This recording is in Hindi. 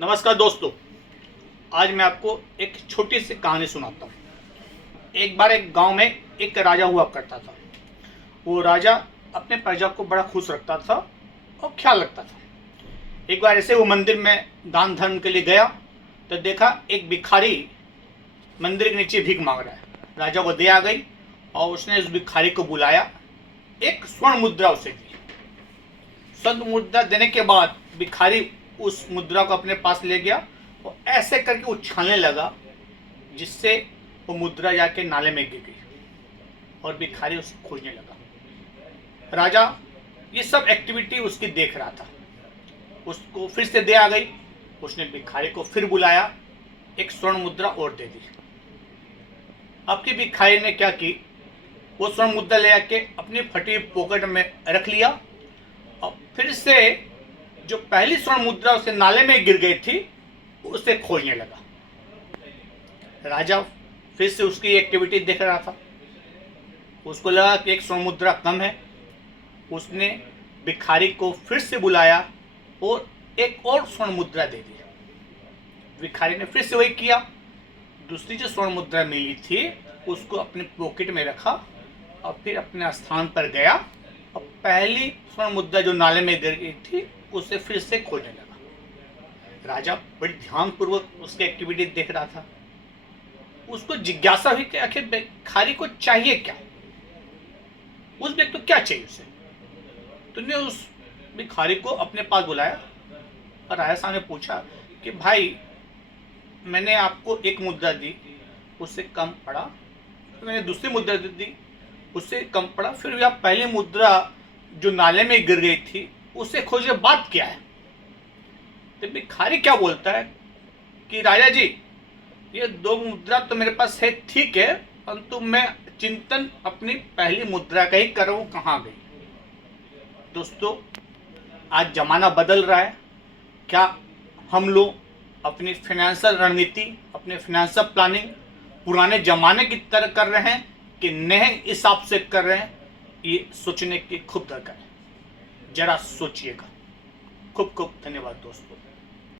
नमस्कार दोस्तों। आज मैं आपको एक छोटी सी कहानी सुनाता हूँ। एक बार एक गांव में एक राजा हुआ करता था। वो राजा अपने प्रजा को बड़ा खुश रखता था और ख्याल रखता था। एक बार ऐसे वो मंदिर में दान धर्म के लिए गया तो देखा एक भिखारी मंदिर के नीचे भीख मांग रहा है। राजा को दया आ गई और उसने उस भिखारी को बुलाया, एक स्वर्ण मुद्रा उसे दी। स्वर्ण मुद्रा देने के बाद भिखारी उस मुद्रा को अपने पास ले गया और ऐसे करके उछालने लगा जिससे वो मुद्रा जाके नाले में गिर गई और भिखारी उसे खोजने लगा। राजा ये सब एक्टिविटी उसकी देख रहा था। उसको फिर से दया आ गई, उसने भिखारी को फिर बुलाया, एक स्वर्ण मुद्रा और दे दी। अब की भिखारी ने क्या की, वो स्वर्ण मुद्रा ले आके अपनी फटी पॉकेट में रख लिया और फिर से जो पहली स्वर्ण मुद्रा उसे नाले में गिर गई थी उसे खोजने लगा। राजा फिर से उसकी एक्टिविटी देख रहा था। उसको लगा कि एक स्वर्ण मुद्रा कम है। उसने भिखारी को फिर से बुलाया और एक और स्वर्ण मुद्रा दे दी। भिखारी ने फिर से वही किया। दूसरी जो स्वर्ण मुद्रा मिली थी उसको अपने पॉकेट में रखा और फिर अपने स्थान पर गया और पहली स्वर्ण मुद्रा जो नाले में गिर गई थी उसे फिर से खोजने लगा। राजा बड़ी ध्यानपूर्वक उसकी एक्टिविटी देख रहा था। उसको जिज्ञासा हुई कि आखिर भिखारी को चाहिए क्या, उस व्यक्ति को क्या चाहिए उसे। तो ने उस भिखारी को अपने पास बुलाया और राजा साहब ने पूछा कि भाई, मैंने आपको एक मुद्रा दी, उससे कम पड़ा, तो मैंने दूसरी मुद्रा दी, उससे कम पड़ा, फिर भी आप पहली मुद्रा जो नाले में गिर गई थी उसे खोजे, बात क्या है। तो भिखारी क्या बोलता है कि राजा जी, ये दो मुद्रा तो मेरे पास है, ठीक है, परंतु मैं चिंतन अपनी पहली मुद्रा का ही कर रहा हूं, कहां गई। दोस्तों, आज जमाना बदल रहा है। क्या हम लोग अपनी फाइनेंशियल रणनीति, अपने फाइनेंशियल प्लानिंग पुराने जमाने की तरह कर रहे हैं कि नए हिसाब से कर रहे हैं, ये सोचने की खूब दरकार है। जरा सोचिएगा। खूब खूब धन्यवाद दोस्तों।